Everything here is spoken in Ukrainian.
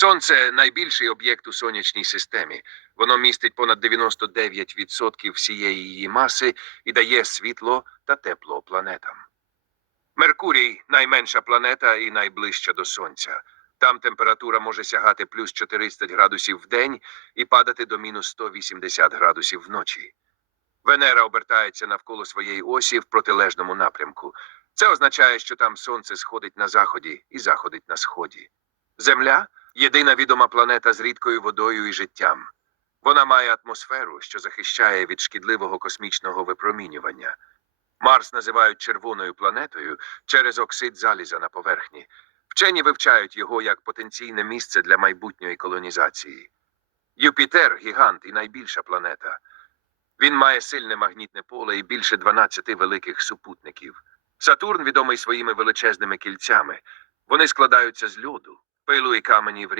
Сонце найбільший об'єкт у сонячній системі. Воно містить понад 99% всієї її маси і дає світло та тепло планетам. Меркурій найменша планета і найближча до Сонця. Там температура може сягати плюс 400 градусів в день і падати до мінус 180 градусів вночі. Венера обертається навколо своєї осі в протилежному напрямку. Це означає, що там сонце сходить на заході і заходить на сході. Земля єдина відома планета з рідкою водою і життям. Вона має атмосферу, що захищає від шкідливого космічного випромінювання. Марс називають червоною планетою через оксид заліза на поверхні. Вчені вивчають його як потенційне місце для майбутньої колонізації. Юпітер гігант і найбільша планета. Він має сильне магнітне поле і більше 12 великих супутників. Сатурн відомий своїми величезними кільцями. Вони складаються з льоду, pojluj kámení v